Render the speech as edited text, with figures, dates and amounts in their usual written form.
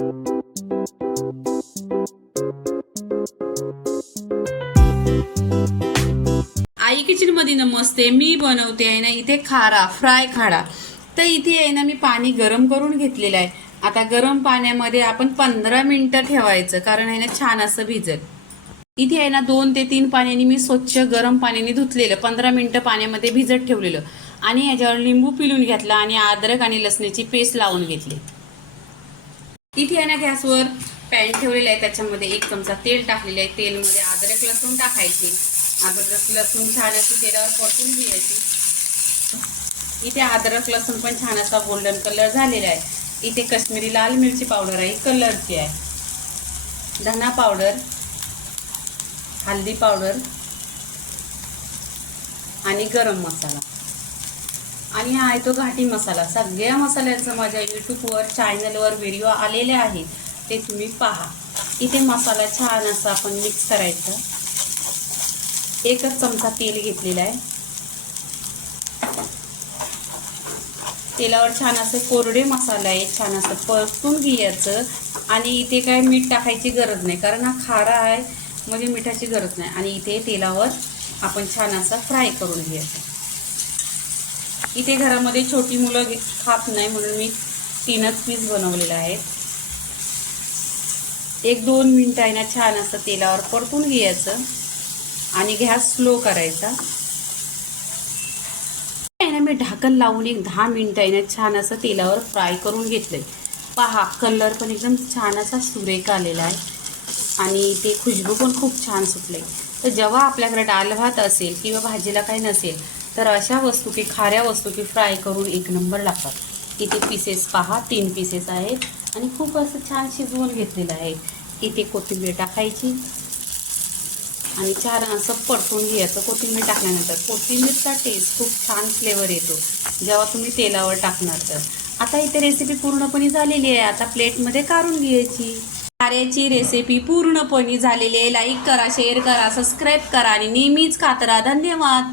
आई kitchen मध्ये नमस्ते. मी बनवते आहे ना इथे खारा, फ्राय खारा. तर इथे आहे ना मी पाणी गरम करून घेतलेलं आहे. आता गरम पाण्यामध्ये आपण 15 मिनिटं ठेवायचं, कारण आहे ना छान असं भिजल. इथे आहे ना 2 ते 3 पाण्याने मी स्वच्छ गरम पाण्याने धुतलेलं, 15 मिनिटं पाण्यामध्ये भिजत ठेवलेलं आणि याच्यावर लिंबू पिळून घेतला आणि अद्रक आणि लसणाची पेस्ट लावून घेतली. इथे आहे ना गॅसवर पॅन ठेवलेला आहे, त्याच्यामध्ये 1 चमचा तेल टाकलेलं आहे. तेलमध्ये अद्रक लसूण टाकायची. अद्रक लसूण छान अशी तेलावर परतून घ्यायची. इथे अद्रक लसूण पण छान असा गोल्डन कलर झालेला आहे. इथे काश्मीरी लाल मिरची पावडर आहे, कलरची आहे. धना पावडर, हल्दी पावडर आणि गरम मसाला आणि हा आहे तो घाटी मसाला. सगळ्या मसाल्याचं माझ्या यूट्यूबवर चॅनलवर व्हिडिओ आलेले आहेत, ते तुम्ही पहा. इथे मसाला छान असा आपण मिक्स करायचा. 1 चमचा तेल घेतलेला आहे. तेलावर छान असं कोरडे मसाला आहे, छान असं परतून घ्यायचं. आणि इथे काय मीठ टाकायची गरज नाही, कारण हा खारा आहे म्हणजे मिठाची गरज नाही. आणि इथे तेलावर आपण छान असा फ्राय करून घ्यायचं. इथे घरामध्ये छोटी मुलं खात नाही म्हणून मी 3च पीस बनवलेले आहेत. 1-2 मिनिटं आहे ना छान असं तेलावर परतून घ्यायचं आणि गॅस स्लो करायचा. आहे ना मी ढाकण लावून 10 मिनिटं आहे ना छान असं तेलावर फ्राय करून घेतलंय. पहा, कलर पण एकदम छान असा सुरेख आलेला आहे आणि ते खुशबू पण खूप छान सुटले. तर जेव्हा आपल्याकडे डाळ भात असेल किंवा भाजीला काही नसेल तर अशा वस्तू की खाऱ्या वस्तू की फ्राय करून 1 नंबर लागतात. इथे पीसेस पहा, 3 पीसेस आहेत आणि खूप असं छान शिजवून घेतलेलं आहे. इथे कोथिंबीर टाकायची आणि छान असं परतून घ्यायचं. कोथिंबीर टाकल्यानंतर कोथिंबीरचा टेस्ट खूप छान फ्लेवर येतो जेव्हा तुम्ही तेलावर टाकणार तर. आता इथे रेसिपी पूर्णपणे झालेली आहे. आता प्लेटमध्ये काढून घ्यायची. खाऱ्याची रेसिपी पूर्णपणे झालेली आहे. लाईक करा, शेअर करा, सबस्क्राईब करा आणि नेहमीच खात राहा. धन्यवाद.